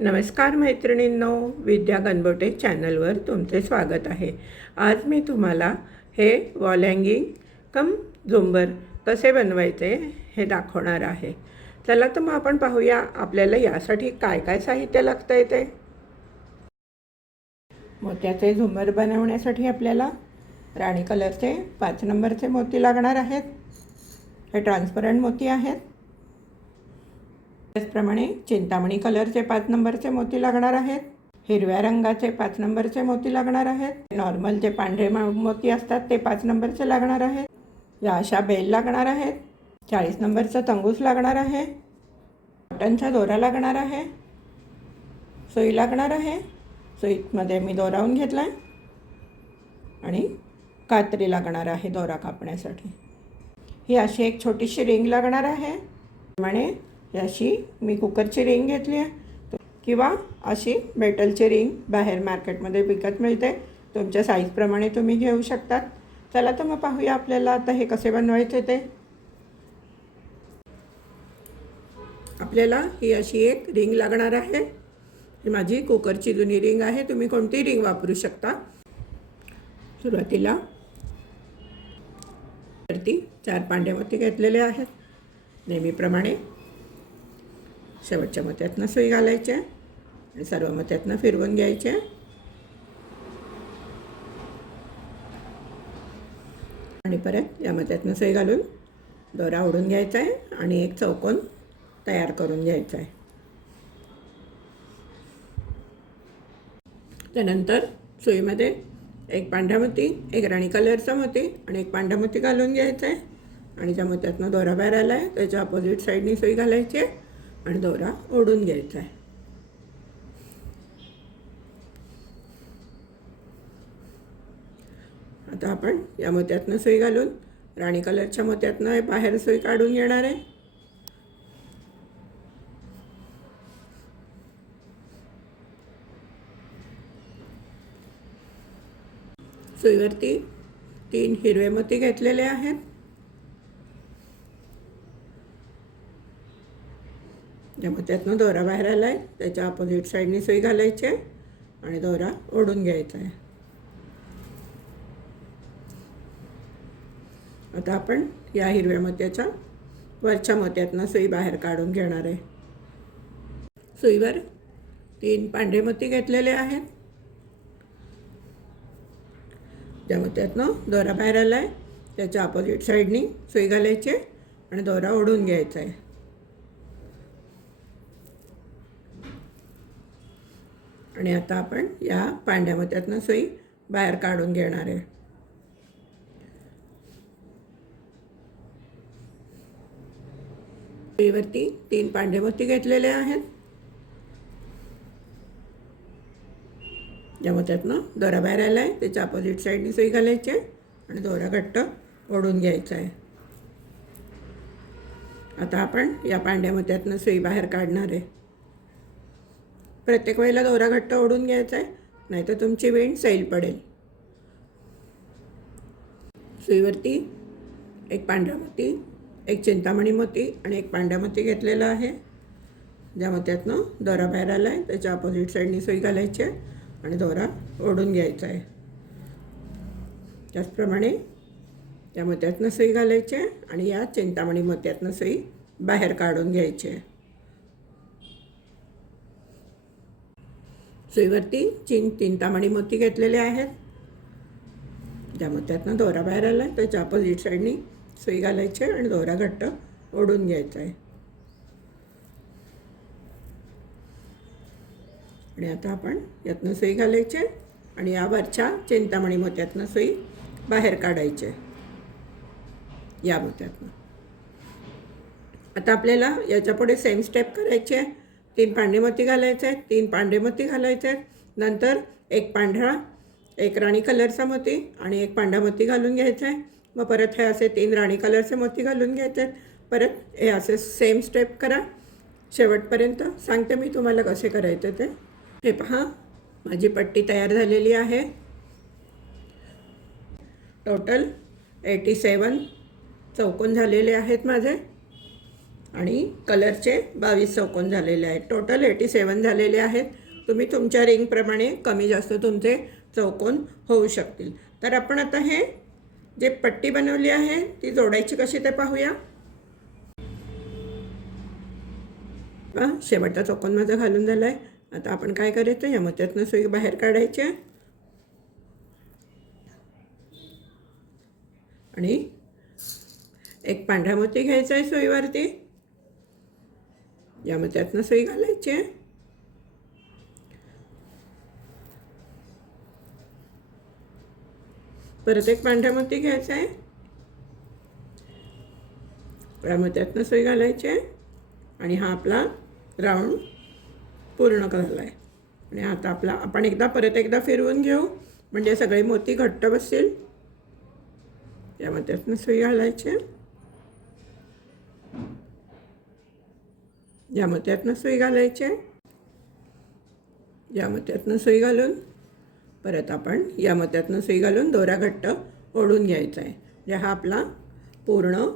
नमस्कार मैत्रिणींनो, विद्या गणबोटे चॅनलवर तुमचे स्वागत आहे। आज मी तुम्हाला हे वॉल हँगिंग कम झुंबर कसे बनवायचे हे दाखवणार आहे। चला तर मग आपण पाहूया आपल्याला यासाठी काय काय साहित्य लागतंय ते। मोत्याचे झुंबर बनवण्यासाठी आपल्याला राणी कलरचे 5 नंबरचे मोती लागणार आहेत। हे ट्रान्सपरंट मोती आहेत। त्याचप्रमाणे चिंतामणी कलरचे 5 नंबरचे मोती लागणार आहेत। हिरव्या रंगाचे 5 नंबरचे मोती लागणार आहेत। नॉर्मल जे पांढरे मोती असतात ते 5 नंबरचे लागणार आहेत। या अशा बेल लागणार आहेत। 40 नंबरचा तंगूस लागणार आहे। कॉटनचा दोरा लागणार आहे। सुई लागणार आहे। सुईमध्ये मी दोरावून घेतला आहे आणि कात्री लागणार आहे दोरा कापण्यासाठी। ही अशी एक छोटीशी रिंग लागणार आहे। त्याप्रमाणे अशी मी कुकरची रिंग घेतली आहे किंवा अशी मेटलची रिंग बाहेर मार्केटमध्ये विकत मिळते। तुमच्या साईजप्रमाणे तुम्ही घेऊ शकतात। चला तर मग पाहूया आपल्याला आता हे कसे बनवायचे ते। आपल्याला ही अशी एक रिंग लागणार आहे। ही माझी कुकरची जुनी रिंग आहे। तुम्ही कोणती रिंग वापरू शकता। सुरुवातीला वरती 4 पांढरे मोती घेतलेले आहेत। नेहमीप्रमाणे शेवटच्या मोत्यातनं सुई घालायची आणि सर्व मोत्यातनं फिरवून घ्यायचे आणि परत या मोत्यातनं सुई घालून दोरा ओढून घ्यायचा आहे आणि एक चौकोन तयार करून घ्यायचा आहे। त्यानंतर सुईमध्ये एक पांढरा मोती, एक राणी कलरचा मोती आणि एक पांढरा मोती घालून घ्यायचा आहे आणि ज्या मोत्यातनं दोरा बाहेर आला आहे त्याच्या अपोजिट साईडनी सुई घालायची आहे आणि दोरा ओढून घ्यायचा आहे। आता आपण या मोत्यातनं सुई घालून राणी कलरच्या मोत्यातनं बाहेर सुई काढून घेणार आहे। सुईवरती 3 हिरवे मोती घेतलेले आहेत। ज्या मोत्यातनं दोरा बाहेर आला आहे त्याच्या अपोजिट साईडनी सुई घालायची आहे आणि दोरा ओढून घ्यायचा आहे। आता आपण या हिरव्या मोत्याच्या वरच्या मोत्यातनं सुई बाहेर काढून घेणार आहे। सुईवर 3 पांढरे मोती घेतलेले आहेत। ज्या मोत्यातनं दोरा बाहेर आला आहे त्याच्या अपोजिट साईडनी सुई घालायची आणि दोरा ओढून घ्यायचा आहे। आणि आता आपण या पांढऱ्या मोत्यातनं सुई बाहेर काढून घेणार आहे। सुईवरती 3 पांढरे मोती घेतलेले आहेत। ज्या मोत्यातनं दोरा बाहेर आला आहे त्याच्या अपोजिट साईडनी सुई घालायची आणि दोरा घट्ट ओढून घ्यायचा आहे। आता आपण या पांढऱ्या मोत्यातनं सुई बाहेर काढणार आहे। प्रत्येक वेळेला दोरा घट्ट ओढून घ्यायचा आहे, नाहीतर तुमची विण सैल पडेल। सुईवरती एक पांढरा मोती, एक चिंतामणी मोती आणि एक पांढरा मोती घेतलेला आहे। ज्या मोत्यातनं दोरा बाहेर आला आहे त्याच्या अपोजिट साईडनी सुई घालायची आहे आणि दोरा ओढून घ्यायचा आहे। त्याचप्रमाणे या मोत्यातनं सुई घालायची आहे आणि या चिंतामणी मोत्यातनं सुई बाहेर काढून घ्यायची आहे। सुईवरती 3 चिंतामणी मोती घेतलेले आहेत। ज्या मोत्यातनं दोरा बाहेर आला आहे त्याच्या अपोजिट साईडनी सुई घालायची आणि दोरा घट्ट ओढून घ्यायचा आहे। आणि आता आपण यातनं सुई घालायची आणि या वरच्या चिंतामणी मोत्यातनं सुई बाहेर काढायची या मोत्यातनं। आता आपल्याला याच्या पुढे सेम स्टेप करायची आहे। 3 पांढरे मोती घालायचे आहेत, 3 पांढरे मोती घालायचे आहेत, नंतर एक पांढरा, एक राणी कलरचा मोती आणि एक पांढरा मोती घालून घ्यायचा आहे। मग परत हे असे 3 राणी कलरचे मोती घालून घ्यायचे आहेत। परत हे असे सेम स्टेप करा शेवटपर्यंत। सांगते मी तुम्हाला कसे करायचे ते। हे पहा, माझी पट्टी तयार झालेली आहे। टोटल 87 चौकोन झालेले आहेत माझे। आणि कलरचे 22 चौकोन झालेले आहेत. टोटल 87 झालेले आहेत. तुम्ही तुमच्या रिंगप्रमाणे कमी जास्त तुमचे चौकोन होऊ शकतील. तर आपण आता हे जे पट्टी बनवली आहे ती जोडायची कशी ते पाहूया. शेवटचा चौकोन माझा घालून झाला आहे. आता आपण काय करायचं, या मोत्यातनं सुई बाहेर काढायची आणि एक पांढरा मोती घ्यायचा आहे सुईवरती. या मोत्यातनं सुई घालायची आहे. परत एक पांढरा मोती घ्यायचा आहे. या मोत्यातनं सुई घालायची आहे आणि हा आपला राऊंड पूर्ण झाला आहे. आणि आता आपण परत एकदा फिरवून घेऊ म्हणजे सगळे मोती घट्ट बसतील. या मोत्यातनं सुई घालायची. या मोत्यातनं सुई घालायची. या मोत्यातनं सुई घालून परत आपण या मोत्यातनं सुई घालून दोरा घट्ट ओढून घ्यायचा आहे. म्हणजे हा आपला पूर्ण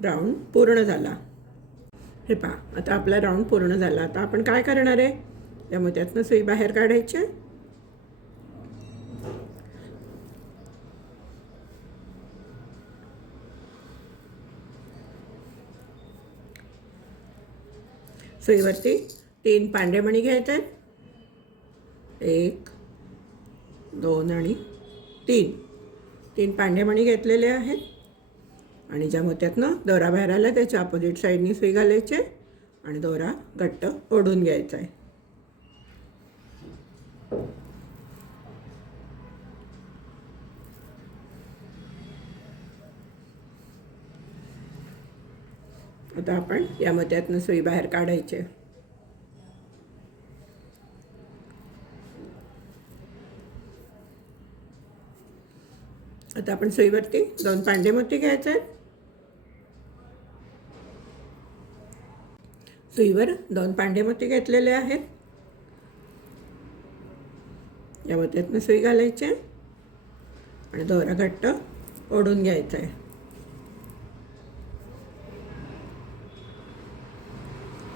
राऊंड पूर्ण झाला. हे पहा, आता आपला राऊंड पूर्ण झाला. आता आपण काय करणार आहे, या मोत्यातनं सुई बाहेर काढायची. सुईवरती 3 पांढरे मणी घ्यायचे आहेत. 1 2 आणि 3 पांढरे मणी घेतलेले आहेत. आणि ज्या मोत्यातनं दोरा बाहेर आला त्याच्या अपोजिट साईडनी सुई घालायचे आणि दोरा घट्ट ओढून घ्यायचा आहे. आता आपण या मोत्यातनं सुई बाहेर काढायची. आता आपण सुईवरती 2 पांढरे मोती घ्यायचे आहेत. सुईवर 2 पांढरे मोती घेतलेले आहेत. या मोत्यातनं सुई घालायची आणि दोरा घट्ट ओढून घ्यायचा आहे.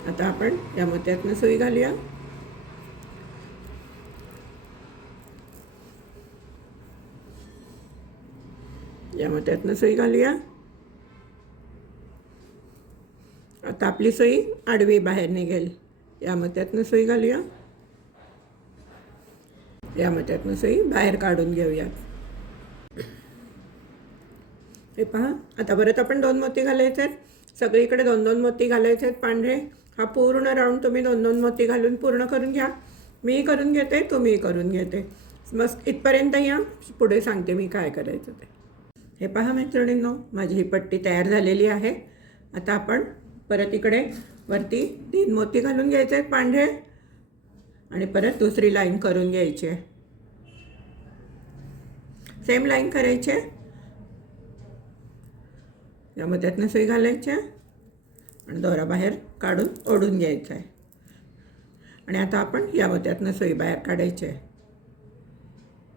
आता आपण या मोत्यातनं सुई घालूया. या मोत्यातनं सुई घालूया. आता आपली सुई आडवी बाहेर निघेल. या मोत्यातनं सुई घालूया. या मोत्यातनं सुई बाहेर काढून घेऊया. हे पहा, आता परत आपण 2 मोती घालायचे आहेत. सगळीकडे 2-2 मोती घालायचे आहेत पांढरे. हा पूर्ण राऊंड तुम्ही 2-2 मोती घालून पूर्ण करून घ्या. मी करून घेते, तुम्ही करून घेते. मस्त इथपर्यंत या, पुढे सांगते मी काय करायचं ते. हे पहा मैत्रिणींनो, माझी ही पट्टी तयार झालेली आहे. आता आपण परत इकडे वरती 3 मोती घालून घ्यायचे आहेत पांढरे आणि परत दुसरी लाईन करून घ्यायची आहे. सेम लाईन करायची आहे. या मोत्यातनं सुई घालायची आणि दोरा बाहेर काढून ओढून घ्यायचा आहे. आणि आता आपण या मोत्यातनं सुई बाहेर काढायची आहे.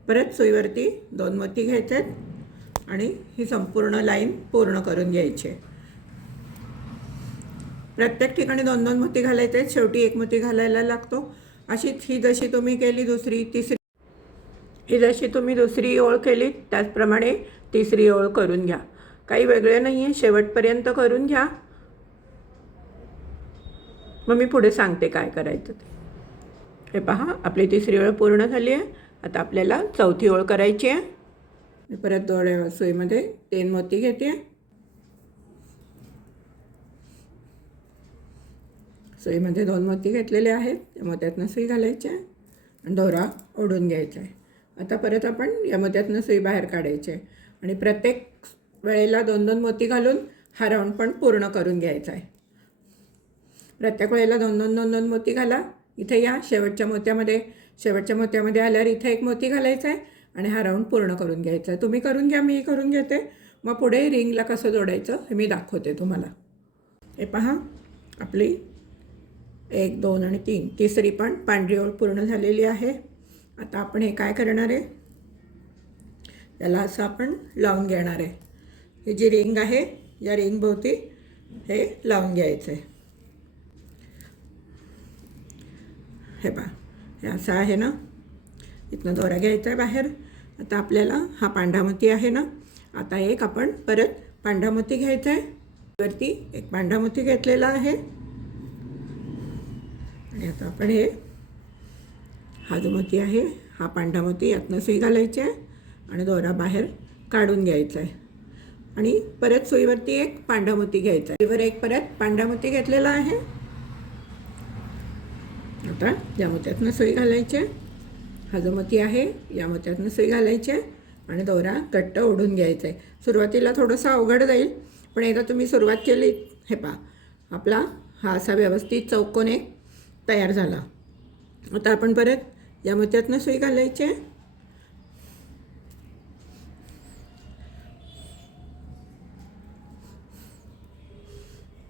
परत सुईवरती 2 मोती घ्यायचे आहेत आणि ही संपूर्ण लाईन पूर्ण करून घ्यायची आहे. प्रत्येक ठिकाणी 2-2 मोती घालायचे आहेत. शेवटी 1 मोती घालायला लागतो. अशीच ही जशी तुम्ही केली दुसरी तिसरी, ही जशी तुम्ही दुसरी ओळ केली त्याचप्रमाणे तिसरी ओळ करून घ्या. काही वेगळे नाही आहे, शेवटपर्यंत करून घ्या. मग मी पुढे सांगते काय करायचं ते. हे पहा, आपली तिसरी ओळ पूर्ण झाली आहे. आता आपल्याला चौथी ओळ करायची आहे. परत दोऱ्या सुईमध्ये 3 मोती घेते. सुईमध्ये 2 मोती घेतलेले आहेत. त्या मोत्यातनं सुई घालायची आहे आणि दोरा ओढून घ्यायचा आहे. आता परत आपण या मोत्यातनं सुई बाहेर काढायची आहे आणि प्रत्येक वेळेला 2-2 मोती घालून हा राऊंड पण पूर्ण करून घ्यायचा आहे. प्रत्येक वेळेला 2-2 मोती घाला. इथे या शेवटच्या मोत्यामध्ये आल्यावर इथे 1 मोती घालायचा आहे आणि हा राऊंड पूर्ण करून घ्यायचा आहे. तुम्ही करून घ्या, मी करून घेते. मग पुढे रिंगला कसं जोडायचं हे मी दाखवते तुम्हाला. हे पहा, आपली 1 2 आणि 3 तिसरी पण पांढरी ओळ पूर्ण झालेली आहे. आता आपण हे काय करणार आहे, याला असं आपण लावून घेणार आहे. ही जी रिंग आहे या रिंगभोवती हे लावून घ्यायचं आहे. हे पहा, हे असं आहे ना. इथनं दोरा घ्यायचा आहे बाहेर. आता आपल्याला हा पांढरा मोती आहे ना, आता एक आपण परत पांढरा मोती घ्यायचा आहे. वरती एक पांढरा मोती घेतलेला आहे आणि आता आपण हा जो मोती आहे हा पांढरा मोती यातनं सुई घालायची आहे आणि दोरा बाहेर काढून घ्यायचा आहे आणि परत सुईवरती एक पांढरा मोती घ्यायचा आहे. सुईवर एक परत पांढरा मोती घेतलेला आहे. आता या मोत्यातनं सुई घालायची आहे. हा जो मोती आहे या मोत्यातनं सुई घालायची आहे आणि दोरा घट्ट ओढून घ्यायचा आहे. सुरुवातीला थोडंसं अवघड जाईल, पण एकदा तुम्ही सुरुवात केली, हे पहा आपला हा असा व्यवस्थित चौकोन एक तयार झाला. आता आपण परत या मोत्यातनं सुई घालायची आहे.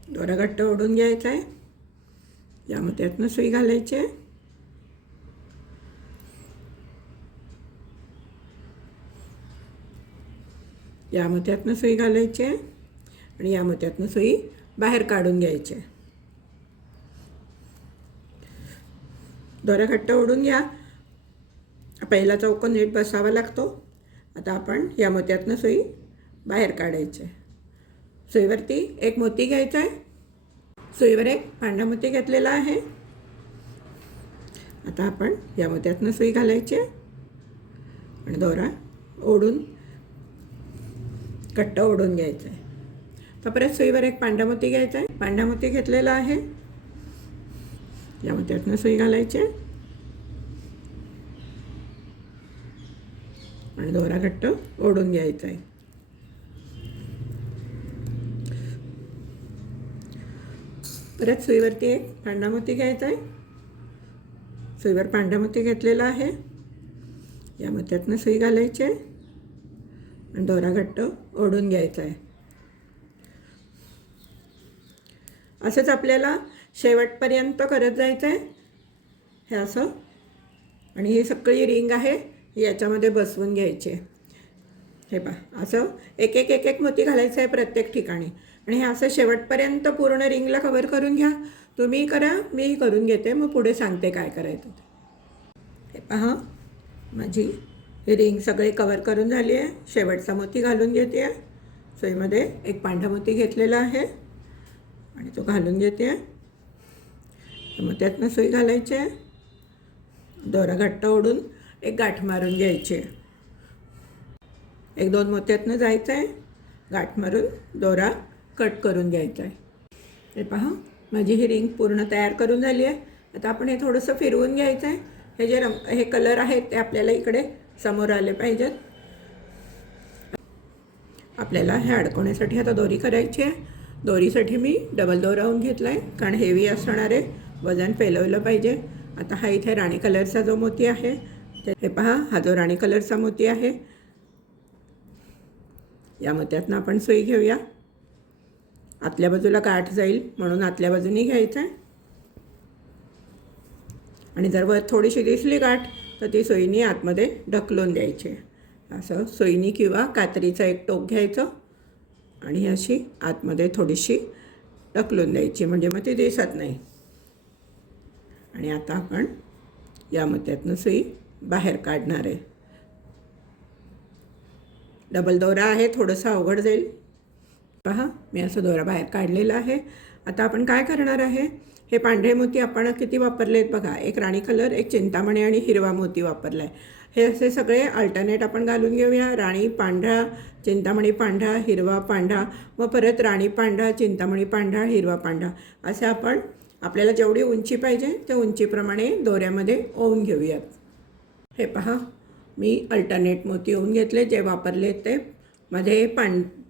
दोरा घट्ट ओढून घ्यायचा आहे. या मोत्यातनं सुई घालायची आहे. या मोत्यातनं सुई घालायची आहे आणि या मोत्यातनं सुई बाहेर काढून घ्यायची आहे. दोरा घट्ट ओढून घ्या. पहिला चौकोन नीट बसावा लागतो. आता आपण या मोत्यातनं सुई बाहेर काढायची आहे. सुईवरती एक मोती घ्यायचा आहे. सुईवर एक पांढरा मोती घेतलेला आहे. आता आपण या मोत्यातनं सुई घालायची आहे आणि दोरा ओढून घट्ट ओढून घ्यायचा आहे. तर परत सुईवर एक पांढरा मोती घ्यायचा आहे. पांढरा मोती घेतलेला आहे. या मोत्यातनं सुई घालायची आहे आणि दोरा घट्ट ओढून घ्यायचा आहे. परत सुईवरती एक पांढरा मोती घ्यायचा आहे. सुईवर पांढरा मोती घेतलेला आहे. या मोत्यातनं सुई घालायची आहे आणि दोरा घट्ट ओढून घ्यायचा आहे. असंच आपल्याला शेवटपर्यंत करत जायचं आहे. हे असं आणि ही सगळी रिंग आहे याच्यामध्ये बसवून घ्यायची आहे. हे पहा, असं एक एक एक एक मोती घालायचं आहे प्रत्येक ठिकाणी आणि हे असं शेवटपर्यंत पूर्ण रिंगला कवर करून घ्या. तुम्ही करा, मीही करून घेते, मग पुढे सांगते काय करायचं ते. हे पहा, माझी ही रिंग सगळे कवर करून झाली आहे. शेवटचा मोती घालून घेते आहे. सुईमध्ये एक पांढरा मोती घेतलेला आहे आणि तो घालून घेते आहे. मग त्यातनं सुई घालायची आहे. दोरा घट्ट ओढून एक गाठ मारून घ्यायची आहे. एक दोन मोत्यातनं जायचं आहे. गाठ मारून दोरा कट करून घ्यायचा आहे. हे पहा, माझी ही रिंग पूर्ण तयार करून झाली आहे. आता आपण हे थोडंसं फिरवून घ्यायचं आहे. हे जे हे कलर आहेत ते आपल्याला इकडे समोर आले पाहिजेत. आपल्याला हे अडकवण्यासाठी आता दोरी करायची आहे. दोरीसाठी मी डबल दोरा लावून घेतला आहे, कारण हेवी असणार आहे, वजन पेलवलं पाहिजे. आता हा इथे राणी कलरचा जो मोती आहे, हे पहा, हा जो राणी कलरचा मोती आहे, या मोत्यातनं आपण सुई घेऊया. आतल्या बाजूला गाठ जाईल म्हणून आतल्या बाजूनी घ्यायचं आहे आणि जर वर थोडीशी दिसली गाठ तर ती सुईनी आतमध्ये ढकलून द्यायची. असं सुईनी किंवा कात्रीचं एक टोक घ्यायचं आणि अशी आतमध्ये थोडीशी ढकलून द्यायची, म्हणजे मग ती दिसत नाही. आणि आता आपण या मोत्यातनं सुई बाहेर काढणार आहे. डबल दोरा आहे, थोडंसं अवघड जाईल. पहा, मी असं दोरा बाहेर काढलेला आहे. आता आपण काय करणार आहे, हे पांढरे मोती आपण किती वापरले आहेत बघा. एक राणी कलर, एक चिंतामणी आणि हिरवा मोती वापरला आहे. हे असे सगळे अल्टरनेट आपण घालून घेऊया. राणी पांढरा, चिंतामणी पांढरा, हिरवा पांढरा, मग परत राणी पांढरा, चिंतामणी पांढरा, हिरवा पांढरा, असे आपण आपल्याला जेवढी उंची पाहिजे त्या उंचीप्रमाणे दोऱ्यामध्ये ओवून घेऊयात. हे पहा, मी अल्टरनेट मोती ओवून घेतले, जे वापरले ते. मध्ये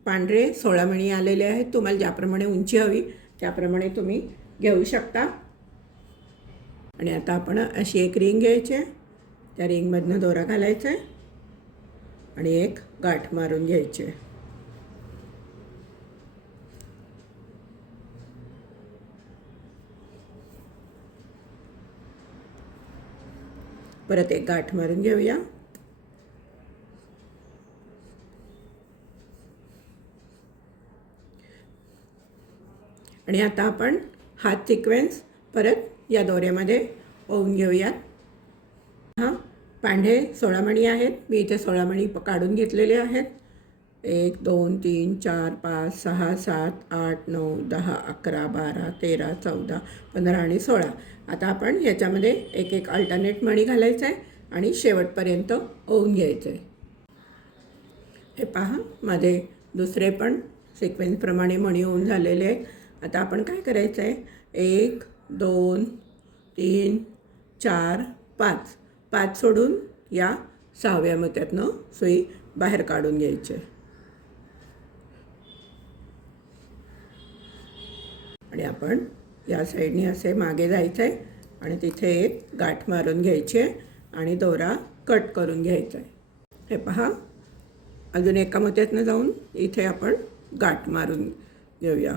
पांढरे 16 मणी आलेले आहेत. तुम्हाला ज्याप्रमाणे उंची हवी त्याप्रमाणे तुम्ही घेऊ शकता. आणि आता आपण अशी एक रिंग घ्यायची आहे. त्या रिंगमधनं दोरा घालायचा आहे आणि एक गाठ मारून घ्यायची आहे. परत एक गाठ मारून घेऊया. आणि आता आपण हात सिक्वेन्स परत या दोऱ्यामध्ये ओवून घेऊयात. हां, पांढरे 16 मणी आहेत. मी इथे 16 मणी काढून घेतलेले आहेत. 1 2 3 4 5 6 7 8 9 10 11 12 13 14 15 आणि 16. आता आपण याच्यामध्ये एक एक अल्टरनेट मणी घालायचं आहे आणि शेवटपर्यंत ओवून घ्यायचं आहे. हे पहा, माझे दुसरे पण सिक्वेन्सप्रमाणे मणी ओवून झालेले आहेत. आता आपण काय करायचं आहे, 1 2 3 4 5 5 सोडून या 6व्या मोत्यातनं सुई बाहेर काढून घ्यायची आहे. आणि आपण या साईडने असे मागे जायचं आहे आणि तिथे एक गाठ मारून घ्यायची आहे आणि दोरा कट करून घ्यायचा आहे. हे पहा, अजून एका मोत्यातनं जाऊन इथे आपण गाठ मारून घेऊया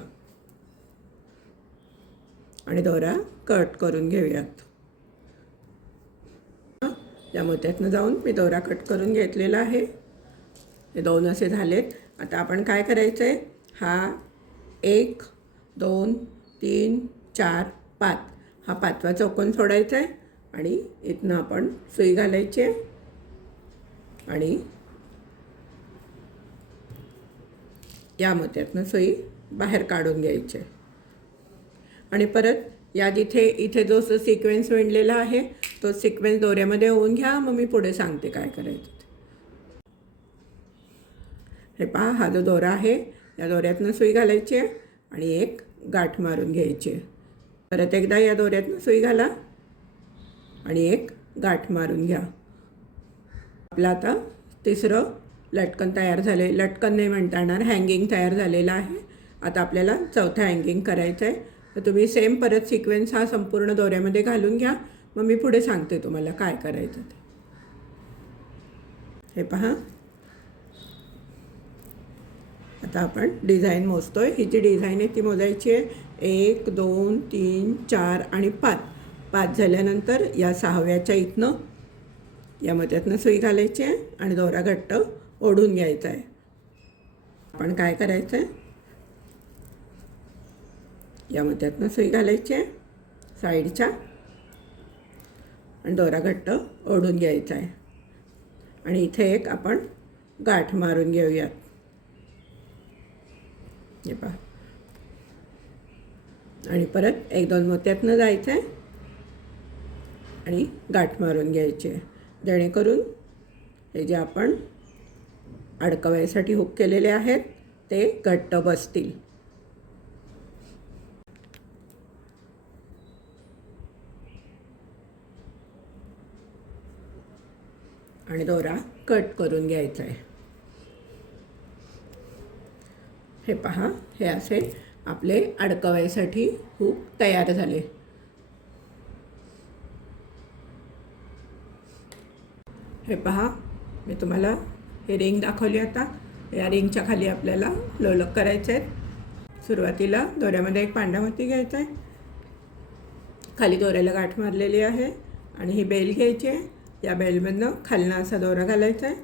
आणि दोरा कट करून घेऊयात. या मोत्यातनं जाऊन मी दोरा कट करून घेतलेला आहे. हे 2 असे झालेत. आता आपण काय करायचं आहे, हा 1 2 3 4 5 हा 5वा चौकोन सोडायचा आहे आणि इथनं आपण सुई घालायची आहे आणि या मोत्यातनं सुई बाहेर काढून घ्यायची आहे. आणि परत या इथे जो सिक्वेन्स विणलेला आहे तो सिक्वेन्स दोऱ्यामध्ये ओवून घ्या. मग मी पुढे सांगते काय करायचं. हे पहा, हा जो दोरा आहे या दोऱ्यातनं सुई घालायची आहे आणि एक गाठ मारून घ्यायची आहे. परत एकदा या दोऱ्यातनं सुई घाला आणि एक गाठ मारून घ्या. आपलं आता तिसरं लटकन तयार झाले, लटकन नाही म्हणता येणार, हँगिंग तयार झालेलं आहे. आता आपल्याला चौथा हँगिंग करायचं आहे. तर तुम्ही सेम परत सिक्वेन्स हा संपूर्ण दोऱ्यामध्ये घालून घ्या. मग मी पुढे सांगते तुम्हाला काय करायचं ते. हे पहा, आता आपण डिझाईन मोजतोय. ही जी डिझाईन आहे ती मोजायची आहे. 1 2 3 4 आणि 5 5 झाल्यानंतर या 6व्याच्या इथनं या मोत्यातनं सुई घालायची आहे आणि दोरा घट्ट ओढून घ्यायचा आहे. आपण काय करायचं आहे, या मोत्यातनं सुई घालायची आहे साईडच्या आणि दोरा घट्ट ओढून घ्यायचा आहे आणि इथे एक आपण गाठ मारून घेऊयात. हे पहा, आणि परत 1 2 मोत्यातनं जायचं आहे आणि गाठ मारून घ्यायची आहे, जेणेकरून हे जे आपण अडकवायसाठी हुक केलेले आहेत ते घट्ट बसतील. आणि दोरा कट करून घ्यायचा आहे. हे पहा, हे असे आपले अडकवायसाठी हुक तयार झाले. हे पहा, मी तुम्हाला हे रिंग दाखवली. आता या रिंगच्या खाली आपल्याला लोलक करायचे आहेत. सुरुवातीला दोऱ्यामध्ये एक पांढरा मोती घ्यायचा आहे, खाली दोऱ्याला गाठ मारलेली आहे आणि ही बेल घ्यायची आहे. या बेलमधनं खालनं असा दोरा घालायचा आहे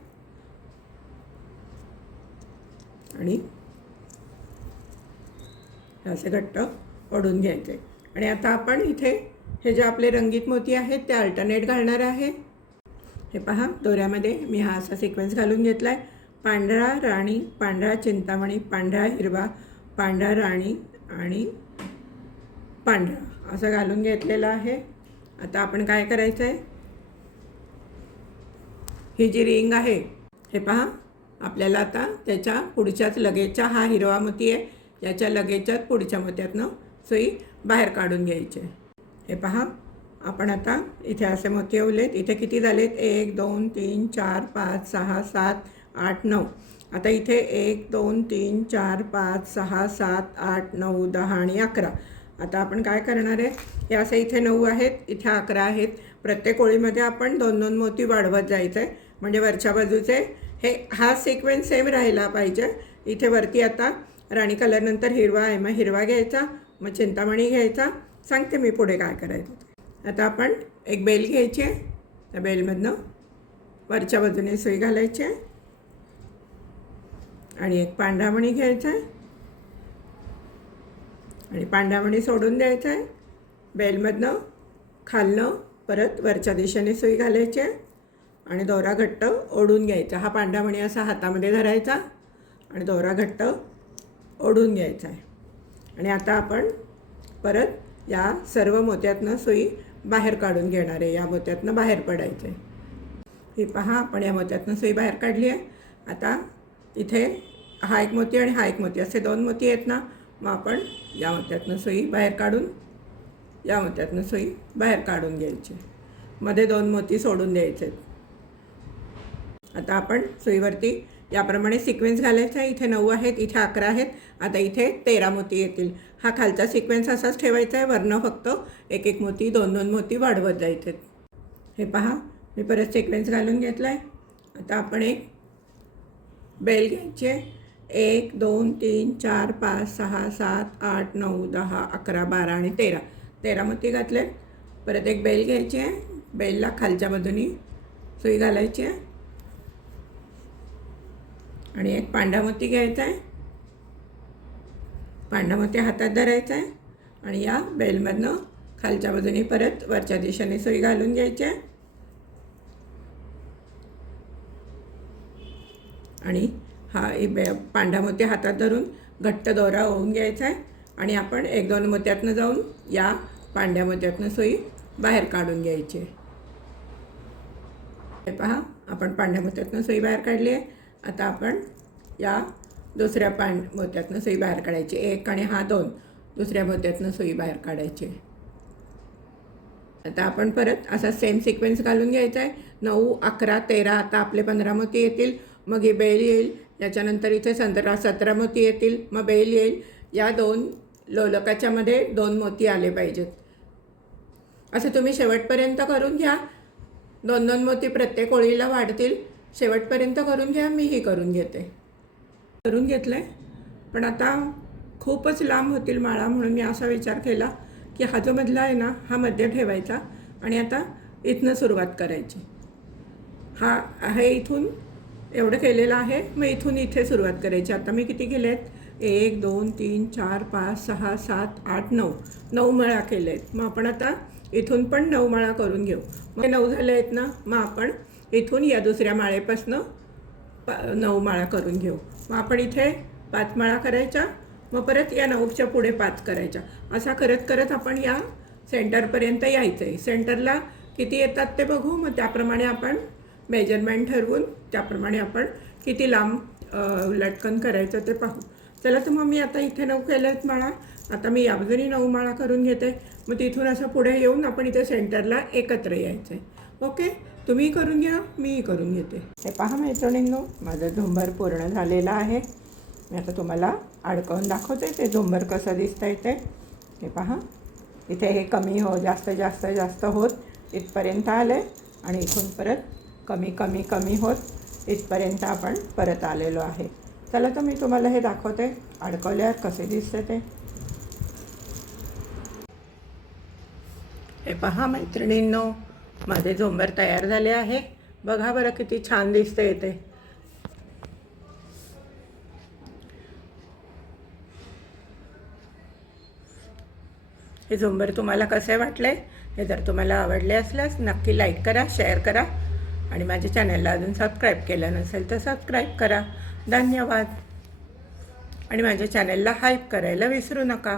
आणि असे घट्ट ओढून घ्यायचे. आणि आता आपण इथे हे जे आपले रंगीत मोती आहेत ते अल्टरनेट घालणार आहे. हे पहा, दोऱ्यामध्ये मी हा असा सिक्वेन्स घालून घेतला आहे. पांढरा राणी, पांढरा चिंतामणी, पांढरा हिरवा, पांढरा राणी आणि पांढरा असं घालून घेतलेला आहे. आता आपण काय करायचं आहे, ही जी रिंग आहे हे पहा, आपल्याला आता त्याच्या पुढच्याच लगेचच्या, हा हिरवा मोती आहे, याच्या लगेचच्याच पुढच्या मोत्यातनं सुई बाहेर काढून घ्यायची. हे पहा, आपण आता इथे असे मोती ओवलेत. इथे किती झालेत, 1 2 3 4 5 6 7 8 9. आता इथे 1 2 3 4 5 6 7 8 9 10 आणि 11. आता आपण काय करणार आहे, हे असे इथे 9 आहेत, इथे 11 आहेत. प्रत्येक ओळीमध्ये आपण 2 2 मोती वाढवत जायचं आहे, म्हणजे वरच्या बाजूचे हा सिक्वेन्स सेम राहिला पाहिजे. इथे वरती आता राणी कलरनंतर हिरवा आहे, मग हिरवा घ्यायचा, मग चिंतामणी घ्यायचा. सांगते मी पुढे काय करायचं. आता आपण एक बेल घ्यायची आहे, त्या बेलमधनं वरच्या बाजूने सुई घालायची आहे आणि एक पांढरा मणी घ्यायचा आहे आणि पांढऱ्यामणी सोडून द्यायचं आहे. बेलमधनं खालनं परत वरच्या दिशेने सुई घालायची आहे आणि दोरा घट्ट ओढून घ्यायचा. हा पांढऱ्यामणी असा हातामध्ये धरायचा आणि दोरा घट्ट ओढून घ्यायचा आहे. आणि आता आपण परत या सर्व मोत्यातनं सुई बाहेर काढून घेणार आहे. या मोत्यातनं बाहेर पडायचं आहे. ही पहा, आपण या मोत्यातनं सुई बाहेर काढली आहे. आता इथे हा एक मोती आणि हा एक मोती असे 2 मोती आहेत ना, मग आपण या मोत्यातनं सुई बाहेर काढून या मोत्यातनं सुई बाहेर काढून घ्यायची. मध्ये 2 मोती सोडून द्यायचे. आता आपण सुईवरती याप्रमाणे सिक्वेन्स घालायचा आहे. इथे 9 आहेत, इथे 11 आहेत. आता इथे 13 मोती येतील. हा खालचा सिक्वेन्स असाच ठेवायचा आहे. वरनं फक्त एक एक मोती 2-2 मोती वाढवत जायचे. हे पहा, मी परत सिक्वेन्स घालून घेतला आहे. आता आपण एक बेल घ्यायची आहे. 1 2 3 4 5 6 7 8 9 10 11 12 आणि 13 मोती घातले. परत एक बेल घ्यायची आहे. बेलला खालच्या बाजूनी सुई घालायची आहे आणि एक पांढरा मोती घ्यायचा आहे. पांढरा मोती हातात धरायचा आहे आणि या बेलमधनं खालच्या बाजूनी परत वरच्या दिशेने सुई घालून घ्यायची आहे आणि हा पांढरा मोती हातात धरून घट्ट दोरा ओवून घ्यायचा आहे आणि आपण 1-2 मोत्यातनं जाऊन या पांढऱ्या मोत्यातनं सुई बाहेर काढून घ्यायची आहे. हे पहा, आपण पांढऱ्या मोत्यातनं सुई बाहेर काढली आहे. आता आपण या दुसऱ्या मोत्यातनं सुई बाहेर काढायची. 1 आणि हा 2 दुसऱ्या मोत्यातनं सुई बाहेर काढायची. आता आपण परत असा सेम सिक्वेन्स घालून घ्यायचा आहे. 9 11 13 आता आपले 15 मोती येतील. मग ही बेल येईल. याच्यानंतर इथे 17 मोती येतील. मग बेल येईल. या 2 लोलकाच्या मध्ये 2 मोती आले पाहिजेत. असं तुम्ही शेवटपर्यंत करून घ्या. 2-2 मोती प्रत्येक ओळीला वाढतील. शेवटपर्यंत करून घ्या. मीही करून घेते. करून घेतलं आहे, पण आता खूपच लांब होतील माळा म्हणून मी असा विचार केला की हा जो मधला आहे ना, हा मध्य ठेवायचा आणि आता इथनं सुरुवात करायची. हा आहे इथून एवढं केलेलं आहे. मग इथून इथे सुरुवात करायची. आता मी किती केले आहेत? 1 2 3 4 5 6 7 8 9 माळा केले आहेत. मग आपण आता इथून पण 9 माळा करून घेऊ. मग 9 झाले आहेत ना, मग आपण इथून या दुसऱ्या माळेपासनं 9 माळा करून घेऊ. मग आपण इथे 5 माळा करायच्या. मग परत या 9च्या पुढे 5 करायच्या. असा करत करत आपण या सेंटरपर्यंत यायचं आहे. सेंटरला किती येतात ते बघू. मग त्याप्रमाणे आपण मेजरमेंट ठरवून त्याप्रमाणे आपण किती लांब लटकन करायचं ते पाहू. चला, तर मग मी आता इथे 9 केले आहेत माळा. आता मी या बाजूनी 9 माळा करून घेते. मग तिथून असं पुढे येऊन आपण इथे सेंटरला एकत्र यायचं आहे. ओके, तुम्ही करून घ्या, मीही करून घेते. हे पहा मैत्रिणींनो, माझं झुंबर पूर्ण झालेलं आहे. मी आता तुम्हाला अडकवून दाखवते ते झुंबर कसं दिसतं ते. हे पहा, इथे हे कमी जास्त जास्त जास्त होत इथपर्यंत आले आणि इथून परत कमी कमी कमी होत इथपर्यंत आपण परत आलेलो आहे. चला, तर मी तुम्हाला हे दाखवते अडकवल्यावर कसे दिसते ते. हे पहा मैत्रिणींनो, माझे झुंबर तयार झाले आहे. बघा बरं किती छान दिसते ते. हे झुंबर तुम्हाला कसे वाटले? हे जर तुम्हाला आवडले असल्यास नक्की लाईक करा, शेअर करा आणि माझ्या चॅनलला अजून सबस्क्राईब केलं नसेल तर सबस्क्राईब करा. धन्यवाद. आणि माझ्या चॅनलला हाईप करायला विसरू नका.